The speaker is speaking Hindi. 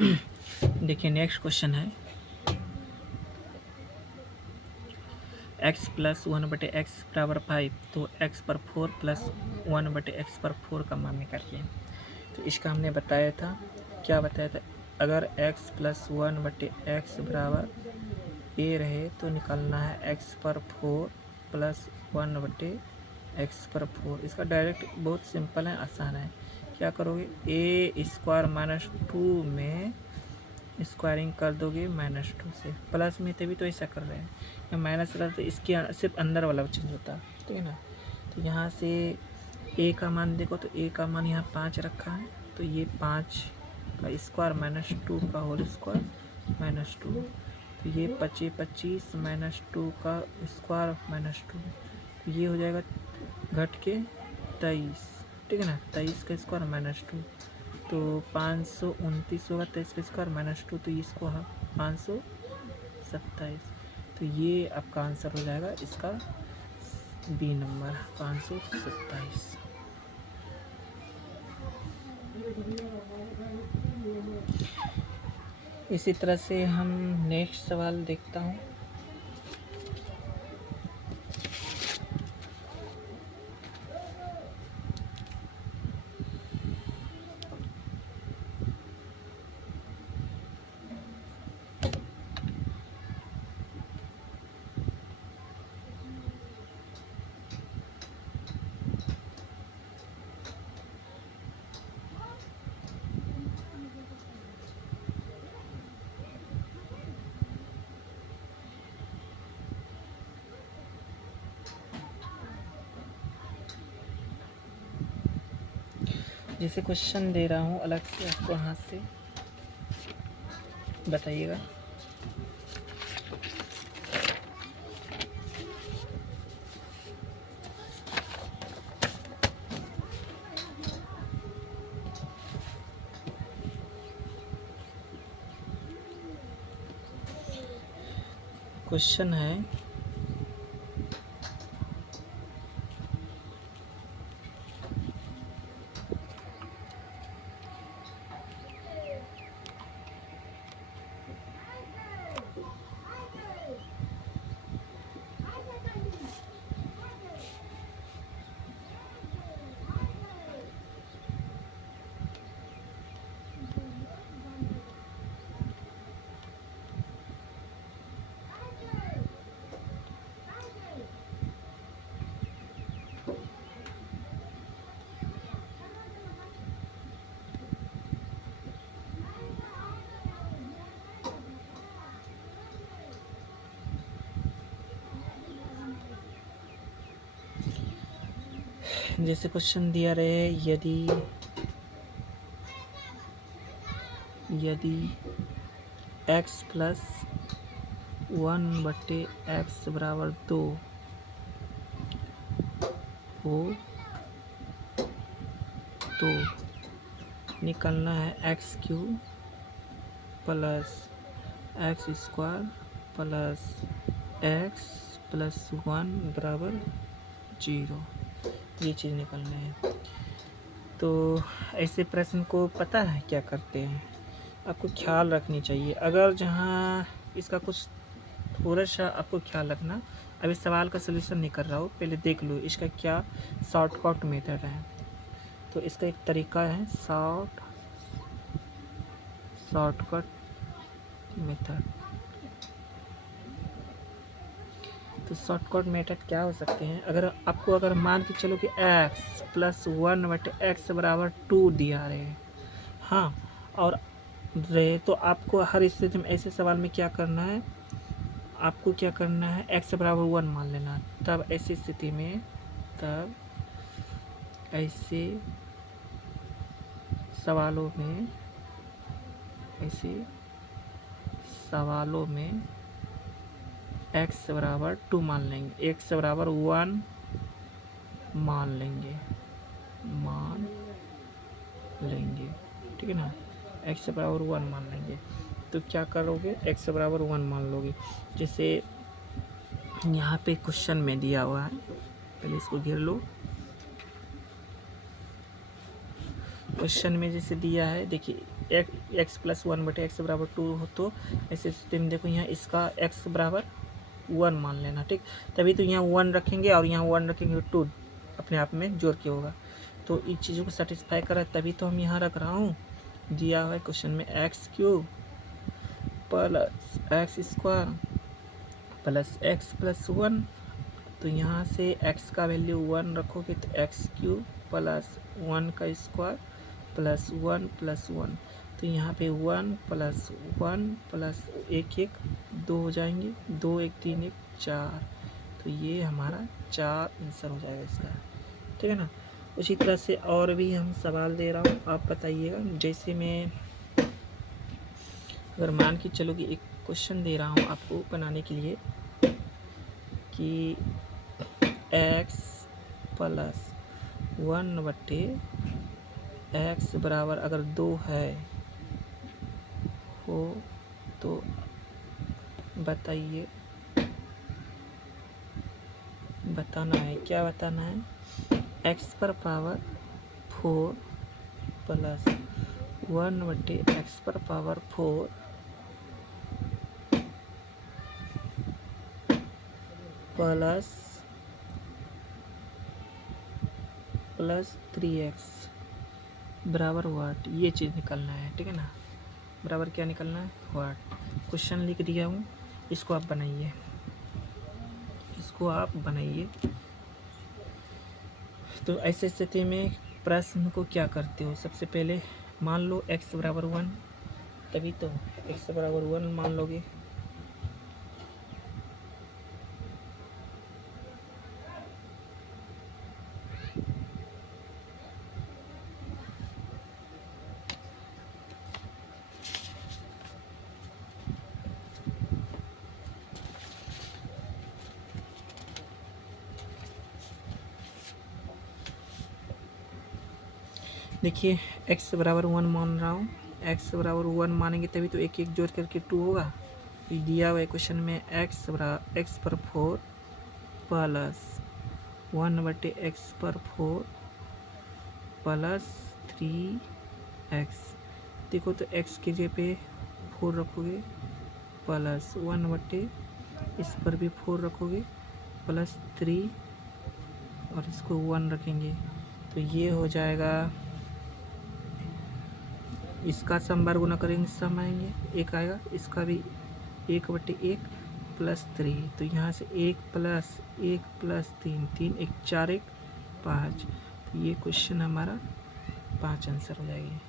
देखिए नेक्स्ट क्वेश्चन है x प्लस 1/x बराबर 5, तो x पर 4 प्लस 1/x पर 4 का मान निकालिए। तो इसका हमने बताया था, क्या बताया था, अगर x प्लस 1/x बराबर a रहे तो निकालना है x पर 4 प्लस 1/x पर 4। इसका डायरेक्ट बहुत सिंपल है, आसान है। क्या करोगे, a स्क्वायर माइनस 2 में स्क्वायरिंग कर दोगे -2 से, प्लस में तभी तो ऐसा कर रहे हैं, या माइनस रहता तो इसके सिर्फ अंदर वाला चेंज होता, ठीक है ना। तो यहाँ से a का मान देखो, तो a का मान यहाँ 5 रखा है, तो ये 5 का स्क्वायर -2 का होल स्क्वायर -2, तो ये 25 -2 का स्क्वायर -2, तो ये हो जाएगा घट के 23, ठीक है ना। 23 का स्क्वायर -2, तो 529 होगा, 23 का स्क्वायर -2, तो इसको हम 527, तो ये आपका आंसर हो जाएगा इसका बी नंबर 527। इसी तरह से हम नेक्स्ट सवाल देखता हूँ। जैसे क्वेश्चन दे रहा हूँ अलग से, आपको हाथ से बताइएगा। क्वेश्चन है जैसे क्वेश्चन दिया रहे, यदि x प्लस 1/x बराबर 2 हो तो निकालना है x³ plus x square plus x plus 1 बराबर 0, ये चीज़ निकालना है। तो ऐसे प्रश्न को पता है क्या करते हैं, आपको ख्याल रखनी चाहिए। अगर जहाँ इसका कुछ थोड़ा सा आपको ख्याल रखना, अभी सवाल का सलूशन नहीं कर रहा हूँ, पहले देख लो इसका क्या शॉर्टकट मेथड है। तो इसका एक तरीका है शॉर्टकट मेथड। तो शॉर्टकट मेथड क्या हो सकते हैं, अगर मान के चलो कि x प्लस 1/x बराबर 2 दिया रहे, हाँ, और रहे, तो आपको हर स्थिति में ऐसे सवाल में क्या करना है, आपको क्या करना है, x बराबर 1 मान लेना। तब ऐसी स्थिति में, तब ऐसे सवालों में x बराबर 2 मान लेंगे, x बराबर 1 मान लेंगे, ठीक है ना। x बराबर 1 मान लेंगे, तो क्या करोगे, x बराबर 1 मान लोगे। जैसे यहाँ पे क्वेश्चन में दिया हुआ है, पहले इसको घेर लो। क्वेश्चन में जैसे दिया है, देखिए एक्स प्लस 1/x बराबर 2 हो, तो ऐसे स्थिति में देखो यहाँ इसका x बराबर 1 मान लेना, ठीक। तभी तो यहाँ 1 रखेंगे और यहाँ 1 रखेंगे, 2 अपने आप में जोड़ के होगा। तो इन चीज़ों को सेटिस्फाई करा, तभी तो हम यहाँ रख रहा हूँ। दिया हुआ है क्वेश्चन में x³ plus x² plus x plus 1, तो यहाँ से x का वैल्यू 1 रखोगे तो x³ प्लस 1 का स्क्वायर प्लस 1 प्लस 1, तो यहाँ पे 1 प्लस 1 प्लस 1 1 2 हो जाएंगे, 2 1 3 1 4, तो ये हमारा 4 आंसर हो जाएगा इसका, ठीक है ना। उसी तरह से और भी हम सवाल दे रहा हूँ, आप बताइएगा। जैसे मैं अगर मान के चलो कि एक क्वेश्चन दे रहा हूँ आपको बनाने के लिए कि x प्लस 1/x बराबर अगर 2 है हो तो बताइए, बताना है, क्या बताना है। x पर पावर 4 प्लस 1/x पर पावर 4 प्लस 3x बराबर व्हाट, ये चीज़ निकलना है, ठीक है ना। बराबर क्या निकलना है, व्हाट। क्वेश्चन लिख दिया हूँ, इसको आप बनाइए, इसको आप बनाइए। तो ऐसे स्थिति में प्रश्न को क्या करते हो, सबसे पहले मान लो x बराबर 1, तभी तो x बराबर 1 मान लोगे। देखिए x बराबर 1 मान रहा हूँ, x बराबर 1 मानेंगे तभी तो एक एक जोड़ करके 2 होगा। तो दिया हुआ क्वेश्चन में x पर 4 प्लस 1/x पर 4 प्लस 3x, देखो तो x की जगह पे 4 रखोगे प्लस 1/, इस पर भी 4 रखोगे प्लस 3 और इसको 1 रखेंगे, तो ये हो जाएगा। इसका सम बार गुना करेंगे, सम आएंगे, 1 आएगा, इसका भी 1/1 प्लस 3, तो यहाँ से 1 प्लस 3 3 1 4 1 5, तो ये क्वेश्चन हमारा 5 आंसर हो जाएगी।